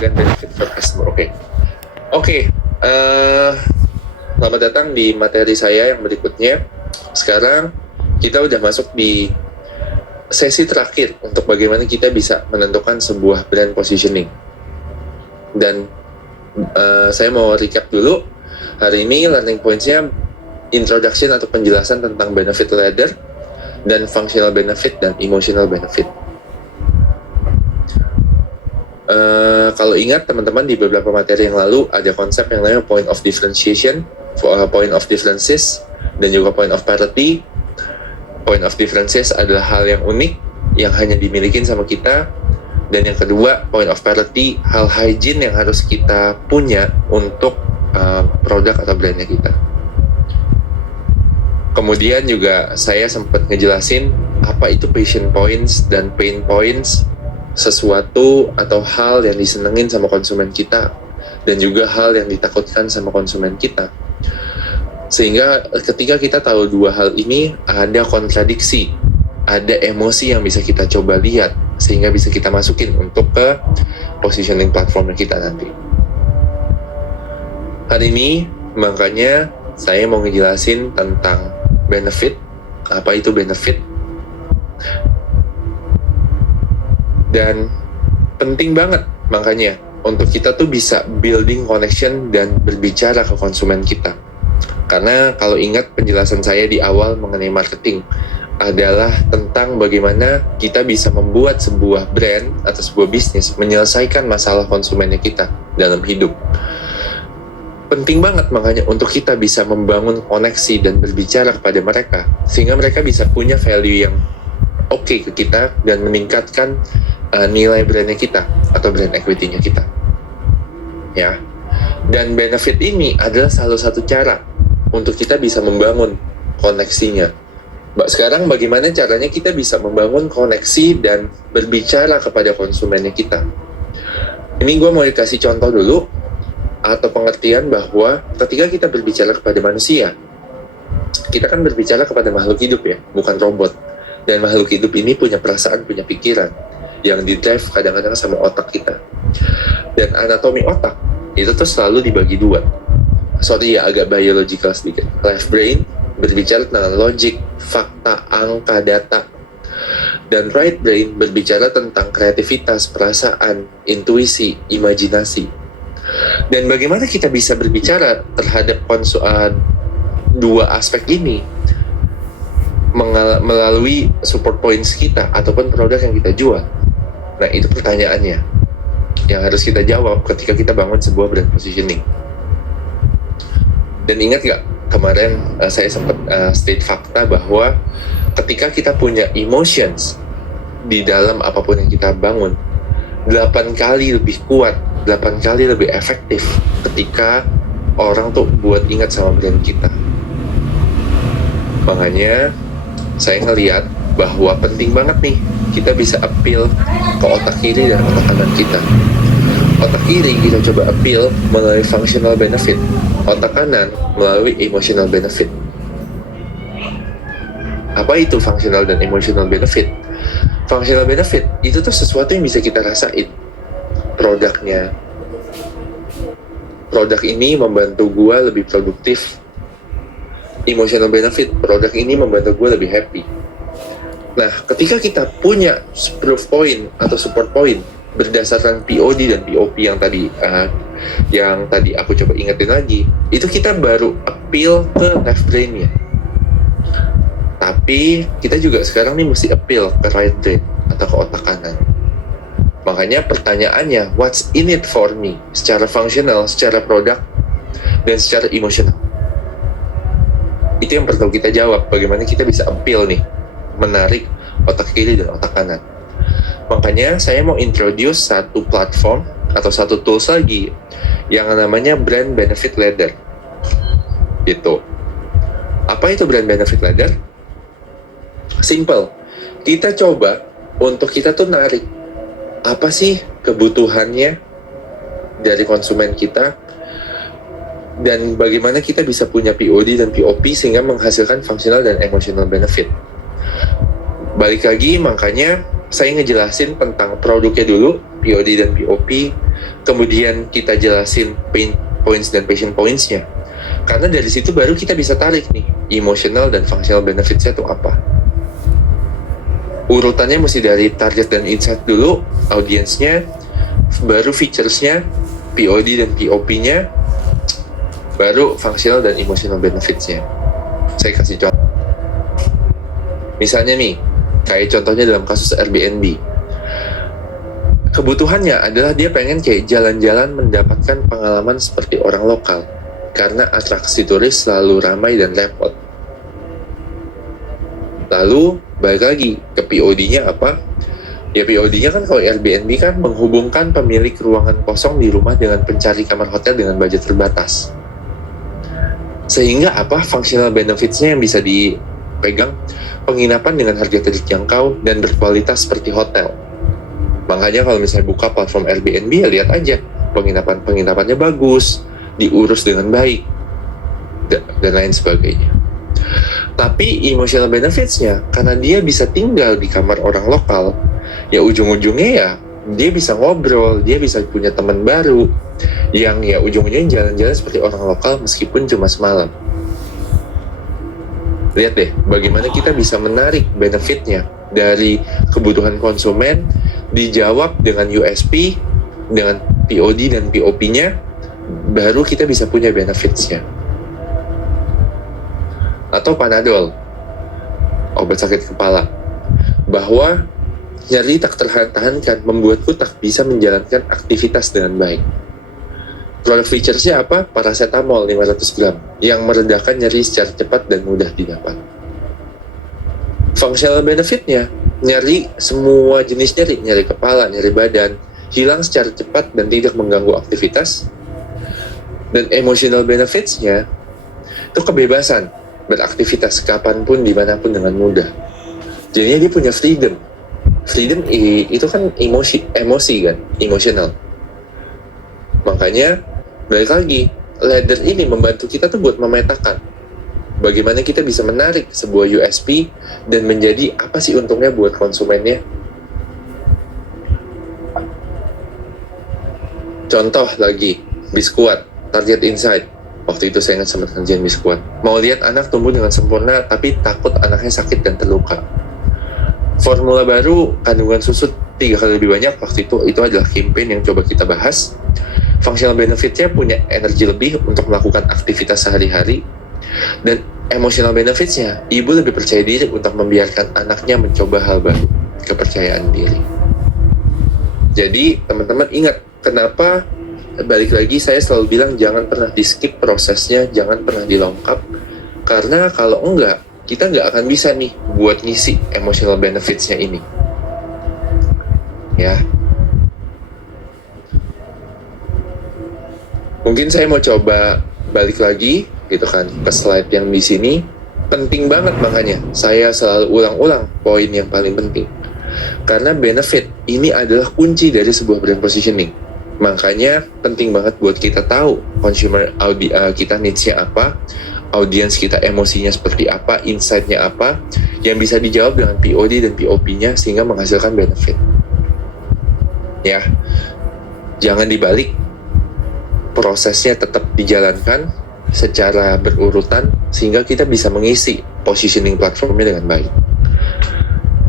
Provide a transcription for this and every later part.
dan benefit for customer. Oke. Selamat datang di materi saya yang berikutnya. Sekarang kita udah masuk di sesi terakhir untuk bagaimana kita bisa menentukan sebuah brand positioning. Dan saya mau recap dulu. Hari ini learning points-nya introduction atau penjelasan tentang benefit ladder dan functional benefit dan emotional benefit. Kalau ingat teman-teman, di beberapa materi yang lalu ada konsep yang namanya point of differentiation, point of differences, dan juga point of parity. Point of differences adalah hal yang unik yang hanya dimiliki sama kita, dan yang kedua point of parity, hal hygiene yang harus kita punya untuk produk atau brandnya kita. Kemudian juga saya sempat ngejelasin apa itu passion points dan pain points, sesuatu atau hal yang disenengin sama konsumen kita dan juga hal yang ditakutkan sama konsumen kita. Sehingga ketika kita tahu dua hal ini, ada kontradiksi, ada emosi yang bisa kita coba lihat sehingga bisa kita masukin untuk ke positioning platformnya kita nanti. Hari ini makanya saya mau ngejelasin tentang benefit. Apa itu benefit? Dan penting banget makanya untuk kita tuh bisa building connection dan berbicara ke konsumen kita. Karena kalau ingat penjelasan saya di awal mengenai marketing adalah tentang bagaimana kita bisa membuat sebuah brand atau sebuah bisnis menyelesaikan masalah konsumennya kita dalam hidup. Penting banget makanya untuk kita bisa membangun koneksi dan berbicara kepada mereka sehingga mereka bisa punya value yang oke ke kita dan meningkatkan nilai brandnya kita atau brand equity-nya kita, ya. Dan benefit ini adalah salah satu cara untuk kita bisa membangun koneksinya. Sekarang bagaimana caranya kita bisa membangun koneksi dan berbicara kepada konsumennya kita? Ini gue mau kasih contoh dulu atau pengertian bahwa ketika kita berbicara kepada manusia, kita kan berbicara kepada makhluk hidup ya, bukan robot. Dan makhluk hidup ini punya perasaan, punya pikiran yang di-drive kadang-kadang sama otak kita. Dan anatomi otak itu tuh selalu dibagi dua. Sorry ya, agak biological sedikit. Left brain berbicara tentang logic, fakta, angka, data. Dan right brain berbicara tentang kreativitas, perasaan, intuisi, imajinasi. Dan bagaimana kita bisa berbicara terhadap dua aspek ini melalui support points kita ataupun produk yang kita jual. Nah, itu pertanyaannya yang harus kita jawab ketika kita bangun sebuah brand positioning. Dan ingat gak, kemarin saya sempat state fakta bahwa ketika kita punya emotions di dalam apapun yang kita bangun, 8 kali lebih kuat, 8 kali lebih efektif ketika orang tuh buat ingat sama brand kita. Makanya saya ngeliat bahwa penting banget nih kita bisa appeal ke otak kiri dan otak kanan kita. Otak kiri kita coba appeal melalui functional benefit, otak kanan melalui emotional benefit. Apa itu functional dan emotional benefit? Functional benefit itu tuh sesuatu yang bisa kita rasain. Produknya, produk ini membantu gua lebih produktif. Emotional benefit, produk ini membantu gue lebih happy. Nah, ketika kita punya proof point atau support point berdasarkan POD dan POP yang tadi aku coba ingetin lagi, itu kita baru appeal ke left brain-nya. Tapi kita juga sekarang nih mesti appeal ke right brain atau ke otak kanan. Makanya pertanyaannya, what's in it for me? Secara fungsional, secara produk, dan secara emosional. Itu yang perlu kita jawab, bagaimana kita bisa appeal nih, menarik otak kiri dan otak kanan. Makanya saya mau introduce satu platform atau satu tools lagi yang namanya brand benefit ladder. Gitu. Apa itu brand benefit ladder? Simple. Kita coba untuk kita tuh narik apa sih kebutuhannya dari konsumen kita, dan bagaimana kita bisa punya POD dan POP sehingga menghasilkan functional dan emotional benefit. Balik lagi, makanya saya ngejelasin tentang produknya dulu, POD dan POP, kemudian kita jelasin pain points dan passion points-nya. Karena dari situ baru kita bisa tarik nih, emotional dan functional benefits-nya itu apa. Urutannya mesti dari target dan insight dulu, audiensnya, baru features-nya, POD dan POP-nya, baru functional dan emotional benefits-nya. Saya kasih contoh. Misalnya nih, kayak contohnya dalam kasus Airbnb. Kebutuhannya adalah dia pengen kayak jalan-jalan mendapatkan pengalaman seperti orang lokal. Karena atraksi turis selalu ramai dan repot. Lalu, balik lagi ke POD-nya apa? Ya POD-nya kan kalau Airbnb kan menghubungkan pemilik ruangan kosong di rumah dengan pencari kamar hotel dengan budget terbatas. Sehingga apa? Functional benefits-nya yang bisa dipegang, penginapan dengan harga terjangkau dan berkualitas seperti hotel. Makanya kalau misalnya buka platform Airbnb ya lihat aja, penginapannya bagus, diurus dengan baik, dan lain sebagainya. Tapi emotional benefits-nya, karena dia bisa tinggal di kamar orang lokal, ya ujung-ujungnya ya dia bisa ngobrol, dia bisa punya teman baru, yang ya ujung-ujungnya jalan-jalan seperti orang lokal meskipun cuma semalam. Lihat deh, bagaimana kita bisa menarik benefitnya dari kebutuhan konsumen, dijawab dengan USP, dengan POD dan POP-nya, baru kita bisa punya benefits-nya. Atau Panadol, obat sakit kepala, bahwa nyeri tak tertahankan membuatku tak bisa menjalankan aktivitas dengan baik. Produk features-nya apa? Paracetamol 500 gram yang meredakan nyeri secara cepat dan mudah didapat. Functional benefit-nya, nyeri semua jenis nyeri kepala, nyeri badan, hilang secara cepat dan tidak mengganggu aktivitas. Dan emotional benefits-nya itu kebebasan beraktivitas kapanpun, dimanapun dengan mudah. Jadinya dia punya freedom. Freedom itu kan emosi kan, emotional. Makanya balik lagi, ladder ini membantu kita tuh buat memetakan bagaimana kita bisa menarik sebuah USP dan menjadi apa sih untungnya buat konsumennya. Contoh lagi, Biskuat, target insight. Waktu itu saya ingat sempat kerjaan Biskuat. Mau lihat anak tumbuh dengan sempurna, tapi takut anaknya sakit dan terluka. Formula baru, kandungan susu 3 kali lebih banyak. Waktu itu adalah campaign yang coba kita bahas. Functional benefit-nya punya energi lebih untuk melakukan aktivitas sehari-hari. Dan emotional benefits-nya, ibu lebih percaya diri untuk membiarkan anaknya mencoba hal baru. Kepercayaan diri. Jadi, teman-teman ingat, kenapa balik lagi saya selalu bilang jangan pernah di skip prosesnya, jangan pernah dilengkap, karena kalau enggak kita nggak akan bisa nih buat ngisi emotional benefits-nya ini ya. Mungkin saya mau coba balik lagi gitu kan ke slide yang di sini. Penting banget, makanya saya selalu ulang-ulang poin yang paling penting, karena benefit ini adalah kunci dari sebuah brand positioning. Makanya penting banget buat kita tahu consumer kita needs-nya apa, audience kita emosinya seperti apa, insight-nya apa, yang bisa dijawab dengan POD dan POP-nya sehingga menghasilkan benefit. Ya, jangan dibalik, prosesnya tetap dijalankan secara berurutan sehingga kita bisa mengisi positioning platformnya dengan baik.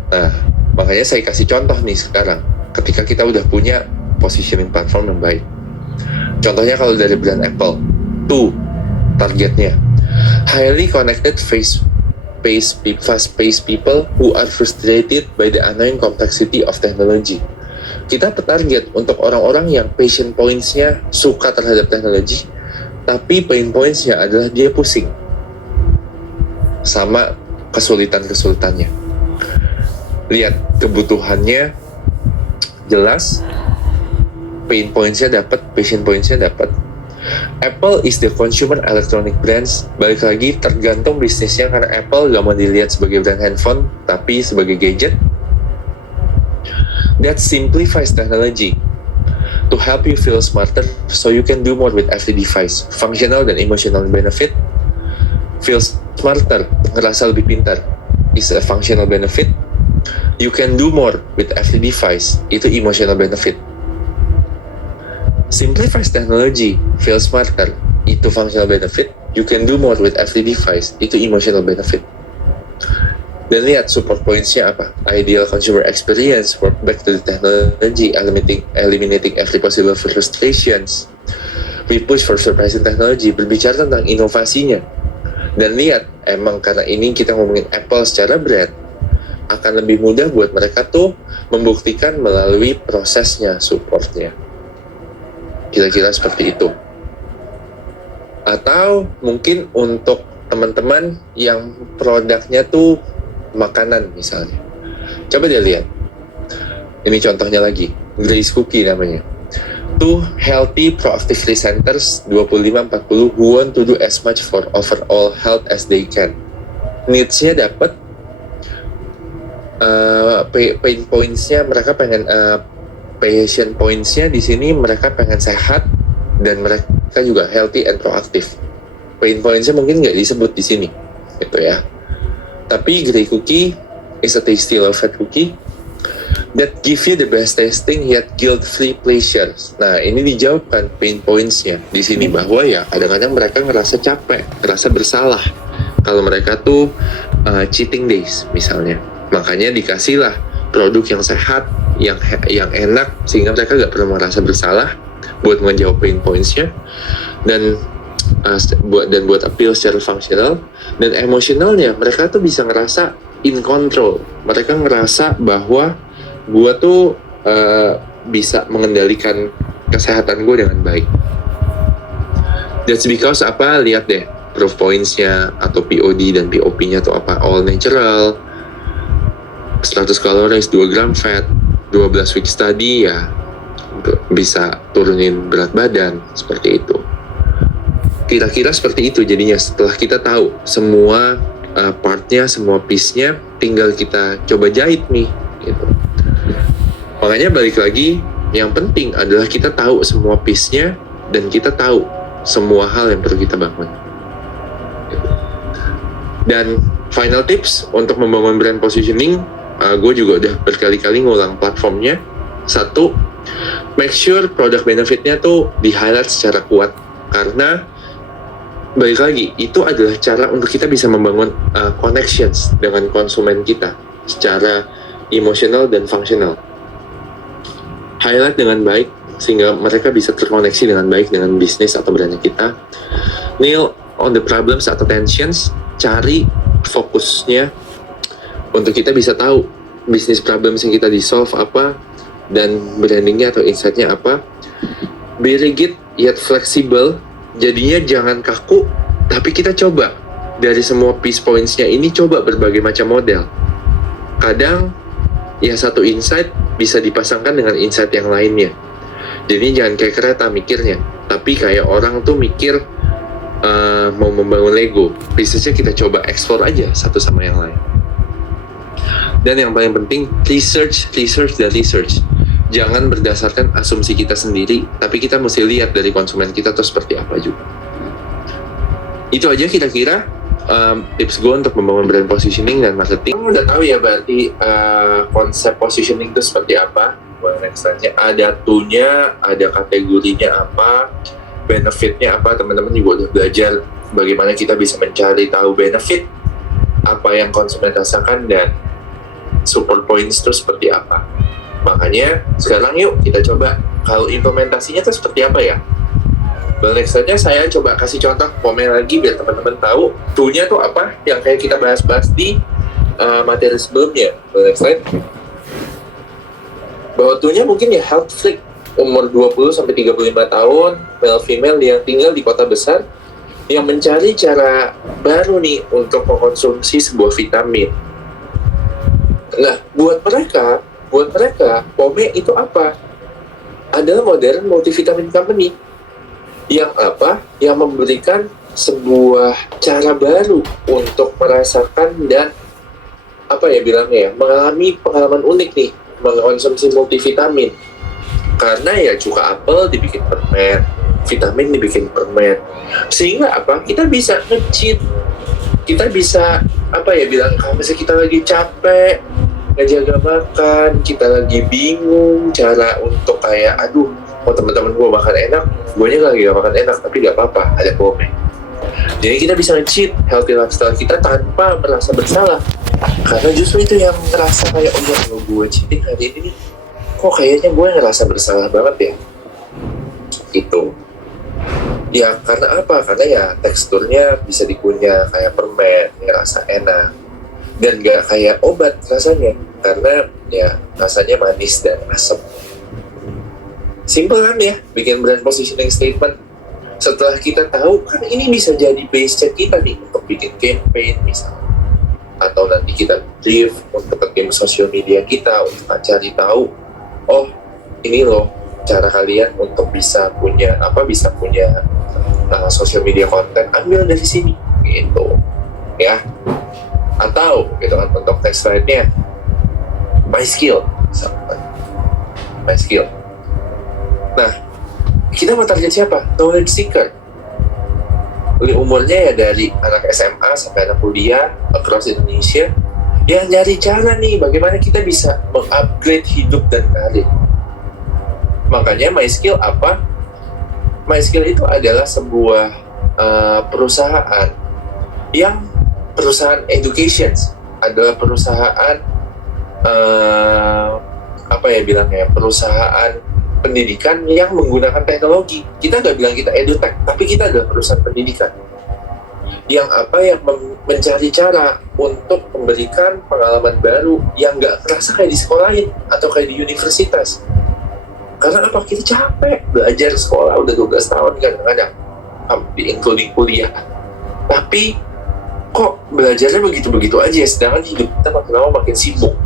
Nah, makanya saya kasih contoh nih sekarang, ketika kita udah punya positioning platform yang baik. Contohnya kalau dari brand Apple, tuh targetnya highly connected fast-paced people who are frustrated by the annoying complexity of technology. Kita target untuk orang-orang yang passion points-nya suka terhadap teknologi, tapi pain points-nya adalah dia pusing sama kesulitan-kesulitannya. Lihat, kebutuhannya jelas, pain points-nya dapat, passion points-nya dapat. Apple is the consumer electronic brands. Balik lagi, tergantung bisnisnya, karena Apple gak mau dilihat sebagai brand handphone, tapi sebagai gadget. That simplifies technology to help you feel smarter, so you can do more with every device. Functional dan emotional benefit. Feel smarter, ngerasa lebih pintar, is a functional benefit. You can do more with every device, itu emotional benefit. Simplifies technology, feel smarter, itu functional benefit. You can do more with every device, itu emotional benefit. Dan lihat support points-nya apa. Ideal consumer experience, work back to the technology, eliminating every possible frustrations. We push for surprising technology, berbicara tentang inovasinya. Dan lihat, emang karena ini kita ngomongin Apple secara brand, akan lebih mudah buat mereka tuh membuktikan melalui prosesnya, supportnya. Kira-kira seperti itu. Atau mungkin untuk teman-teman yang produknya tuh makanan misalnya. Coba deh lihat. Ini contohnya lagi. Grace Cookie namanya. Tuh healthy proactively centers 25-40 who want to do as much for overall health as they can. Needs-nya dapat, pain points-nya mereka pengen passion points-nya di sini mereka pengen sehat dan mereka juga healthy and proactive. Pain points-nya mungkin nggak disebut di sini, gitu ya. Tapi Grey Cookie is a tasty low-fat cookie that give you the best tasting yet guilt-free pleasures. Nah, ini dijawabkan pain points-nya di sini bahwa ya kadang-kadang mereka ngerasa capek, ngerasa bersalah kalau mereka tuh cheating days misalnya. Makanya dikasihlah produk yang sehat, yang enak, sehingga mereka gak perlu merasa bersalah buat menjawab pain points-nya dan buat appeal secara fungsional dan emosionalnya. Mereka tuh bisa ngerasa in control. Mereka ngerasa bahwa gue tuh bisa mengendalikan kesehatan gue dengan baik. That's because apa? Lihat deh proof points-nya atau POD dan POP-nya tuh apa? All natural, 100 calories, 2 gram fat, 12 week study, ya bisa turunin berat badan, seperti itu. Kira-kira seperti itu jadinya setelah kita tahu semua partnya, semua piece-nya, tinggal kita coba jahit nih, gitu. Makanya balik lagi, yang penting adalah kita tahu semua piece-nya dan kita tahu semua hal yang perlu kita bangun. Gitu. Dan final tips untuk membangun brand positioning, gue juga udah berkali-kali ngulang platformnya. Satu, make sure product benefitnya tuh di-highlight secara kuat, karena balik lagi, itu adalah cara untuk kita bisa membangun connections dengan konsumen kita secara emosional dan fungsional. Highlight dengan baik sehingga mereka bisa terkoneksi dengan baik dengan bisnis atau brandnya kita. Nail on the problems atau tensions, cari fokusnya untuk kita bisa tahu bisnis problems yang kita di-solve apa dan brandingnya atau insight-nya apa. Be rigid yet flexible, jadinya jangan kaku, tapi kita coba dari semua piece points-nya ini, coba berbagai macam model. Kadang ya satu insight bisa dipasangkan dengan insight yang lainnya. Jadi jangan kayak kereta mikirnya, tapi kayak orang tuh mikir mau membangun Lego. Bisnisnya kita coba explore aja satu sama yang lain. Dan yang paling penting, research. Jangan berdasarkan asumsi kita sendiri, tapi kita mesti lihat dari konsumen kita tuh seperti apa juga. Itu aja kira-kira tips gue untuk membangun brand positioning dan marketing. Kamu udah tahu ya berarti konsep positioning itu seperti apa. Nextnya ada tool-nya, ada kategorinya apa, benefitnya apa. Teman-teman juga udah belajar bagaimana kita bisa mencari tahu benefit, apa yang konsumen rasakan, dan support points itu seperti apa. Makanya sekarang yuk kita coba kalau implementasinya itu seperti apa ya. Nextnya saya coba kasih contoh komen lagi biar teman-teman tahu toolnya tuh apa yang kayak kita bahas-bahas di materi sebelumnya. Next, bahwa toolnya mungkin ya health freak umur 20-35 tahun, male female yang tinggal di kota besar yang mencari cara baru nih untuk mengkonsumsi sebuah vitamin. Nah, buat mereka Pome itu apa? Adalah modern multivitamin company yang apa? Yang memberikan sebuah cara baru untuk merasakan dan apa ya bilangnya ya, mengalami pengalaman unik nih mengkonsumsi multivitamin. Karena ya cuka apel dibikin permen, vitamin dibikin permen, sehingga apa? Kita bisa nge-cheat, kita bisa apa ya bilang, kalau misalnya kita lagi capek ngejaga makan, kita lagi bingung cara untuk kayak oh teman-teman gue makan enak, gue nya lagi gak makan enak, tapi gak apa-apa, ada pomnya. Jadi kita bisa nge-cheat healthy lifestyle kita tanpa merasa bersalah. Karena justru itu yang ngerasa kayak, oh ya kalau gue cheating hari ini nih, kok kayaknya gue ngerasa bersalah banget ya. Gitu. Ya karena apa? Karena ya teksturnya bisa dikunyah kayak permen, ngerasa enak. Dan gak kayak obat rasanya. Karena ya rasanya manis dan asam. Simple kan ya, bikin brand positioning statement. Setelah kita tahu, kan ini bisa jadi base check kita nih untuk bikin campaign misalnya. Atau nanti kita brief untuk ke tim sosial media kita untuk cari tahu, oh ini loh cara kalian untuk bisa punya social media konten, ambil dari sini gitu ya. Atau gitu kan untuk text slide-nya my skill. Nah, kita mau target siapa? Knowledge seeker. Umurnya ya dari anak SMA sampai anak kuliah across Indonesia, yang nyari cara nih bagaimana kita bisa mengupgrade hidup dan karir. Makanya My Skill apa? My Skill itu adalah sebuah perusahaan education, adalah perusahaan perusahaan pendidikan yang menggunakan teknologi. Kita nggak bilang kita edutech, tapi kita adalah perusahaan pendidikan yang mencari cara untuk memberikan pengalaman baru yang nggak terasa kayak di sekolahin atau kayak di universitas. Karena apa? Kita capek belajar sekolah udah 12 tahun kadang-kadang, including kuliah. Tapi kok belajarnya begitu-begitu aja, sedangkan hidup kita makin lama makin sibuk.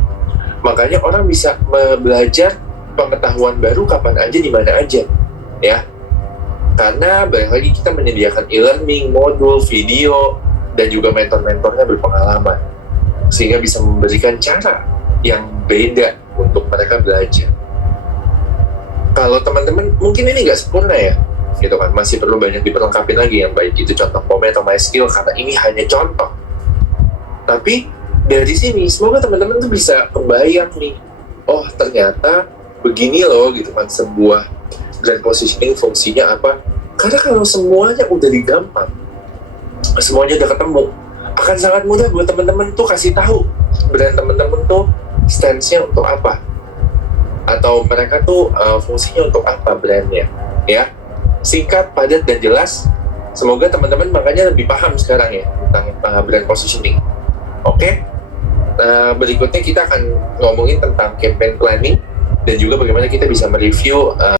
Makanya orang bisa belajar pengetahuan baru kapan aja, di mana aja, ya. Karena balik lagi kita menyediakan e-learning, modul, video, dan juga mentor-mentornya berpengalaman, sehingga bisa memberikan cara yang beda untuk mereka belajar. Kalau teman-teman mungkin ini nggak sempurna ya, gitu kan, masih perlu banyak diperlengkapi lagi, yang baik itu contoh Pome atau My Skill, karena ini hanya contoh. Tapi dari sini semoga teman-teman tuh bisa kebayang nih, oh ternyata begini loh gitu kan sebuah brand positioning fungsinya apa. Karena kalau semuanya udah digampang, semuanya udah ketemu, akan sangat mudah buat teman-teman tuh kasih tahu brand teman-teman tuh stance-nya untuk apa, atau mereka tuh fungsinya untuk apa brandnya, ya. Singkat, padat, dan jelas. Semoga teman-teman makanya lebih paham sekarang ya tentang brand positioning. Oke? Nah, berikutnya kita akan ngomongin tentang campaign planning dan juga bagaimana kita bisa mereview